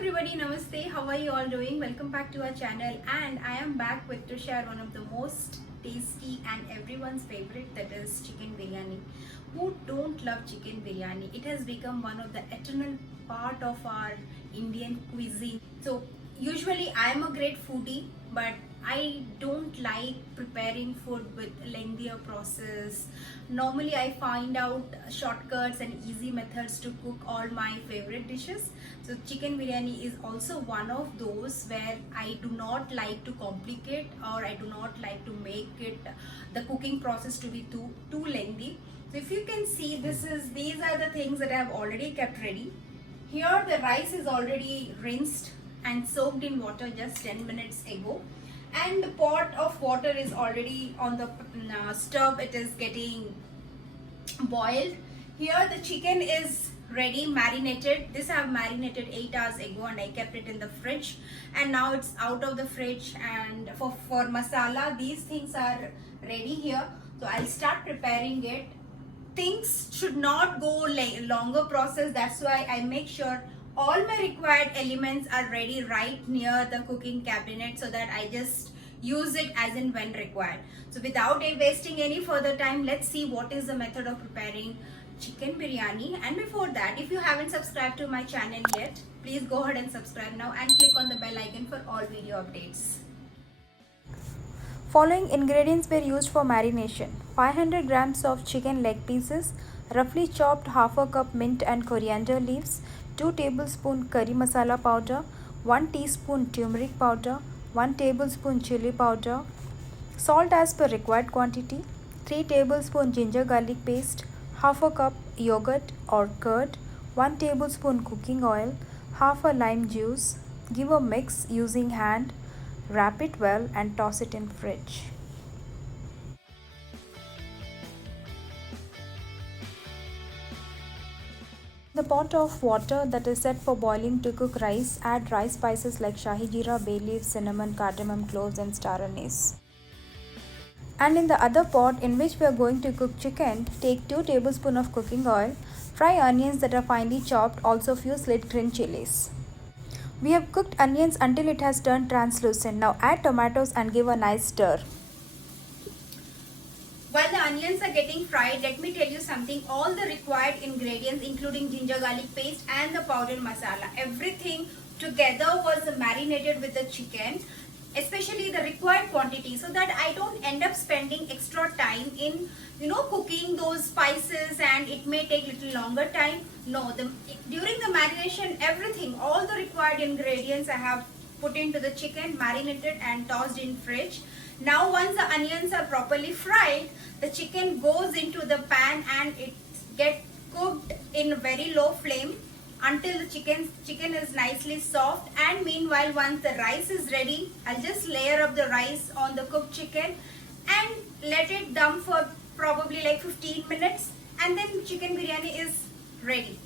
everybody, namaste. How are you all doing? Welcome back to our channel, and I am back to share one of the most tasty and everyone's favorite, that is chicken biryani. Who don't love chicken biryani? It has become one of the eternal part of our Indian cuisine. So usually I am a great foodie, but I don't like preparing food with lengthier process. Normally I find out shortcuts and easy methods to cook all my favorite dishes. So chicken biryani is also one of those where I do not like to complicate, or I do not like to make it the cooking process to be too lengthy. So if you can see, these are the things that I have already kept ready. Here the rice is already rinsed and soaked in water just 10 minutes ago, and the pot of water is already on the stove. It is getting boiled. Here the chicken is ready, marinated. This I have marinated 8 hours ago and I kept it in the fridge, and now it's out of the fridge. And for masala, these things are ready here, so I'll start preparing it. Things should not go longer process. That's why I make sure all my required elements are ready right near the cooking cabinet, so that I just use it as and when required. So without wasting any further time, let's see what is the method of preparing chicken biryani. And before that, if you haven't subscribed to my channel yet, please go ahead and subscribe now and click on the bell icon for all video updates. Following ingredients were used for marination: 500 grams of chicken leg pieces, roughly chopped half a cup mint and coriander leaves, 2 tablespoon curry masala powder, 1 teaspoon turmeric powder, 1 tablespoon chili powder, salt as per required quantity, 3 tablespoon ginger garlic paste, half a cup yogurt or curd, 1 tablespoon cooking oil, half a lime juice. Give a mix using hand. Wrap it well and toss it in fridge. The pot of water that is set for boiling to cook rice, add rice spices like shahi jeera, bay leaf, cinnamon, cardamom, cloves and star anise. And in the other pot in which we are going to cook chicken, take 2 tablespoons of cooking oil, fry onions that are finely chopped, also few slit green chilies. We have cooked onions until it has turned translucent. Now add tomatoes and give a nice stir. While the onions are getting fried, let me tell you something. All the required ingredients, including ginger garlic paste and the powdered masala, everything together was marinated with the chicken, especially the required quantity, so that I don't end up spending extra time in cooking those spices and it may take little longer time. No, during the marination, everything, all the required ingredients I have put into the chicken, marinated and tossed in fridge. Now once the onions are properly fried, the chicken goes into the pan and it gets cooked in very low flame until the chicken is nicely soft. And meanwhile, once the rice is ready, I'll just layer up the rice on the cooked chicken and let it dum for probably like 15 minutes, and then chicken biryani is ready.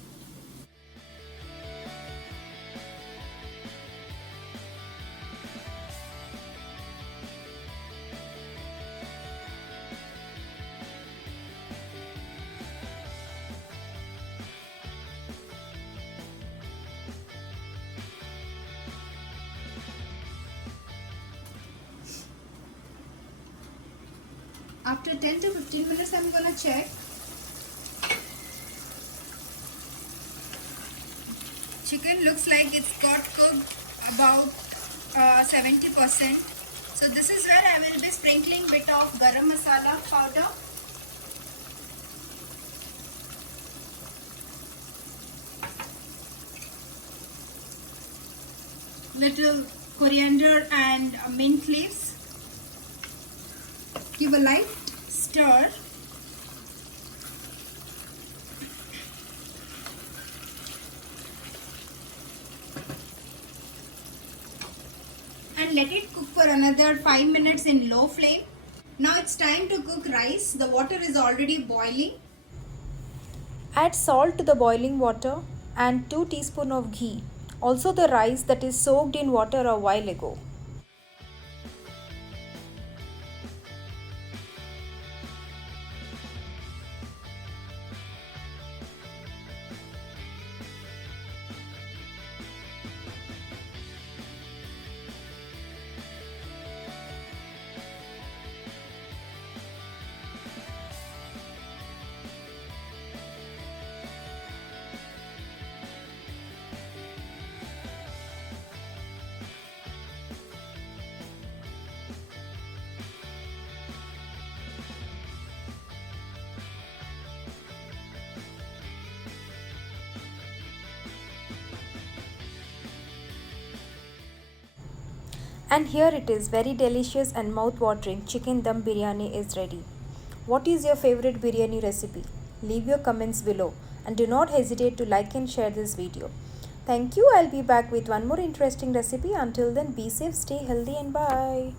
After 10 to 15 minutes, I'm gonna check. Chicken looks like it's got cooked about 70%. So this is where I will be sprinkling bit of garam masala powder. Little coriander and mint leaves. Give a light stir. And let it cook for another 5 minutes in low flame. Now it's time to cook rice. The water is already boiling. Add salt to the boiling water and 2 teaspoons of ghee. Also the rice that is soaked in water a while ago. And here it is, very delicious and mouth-watering chicken dum biryani is ready. What is your favorite biryani recipe? Leave your comments below and do not hesitate to like and share this video. Thank you. I'll be back with one more interesting recipe. Until then, be safe, stay healthy, and bye.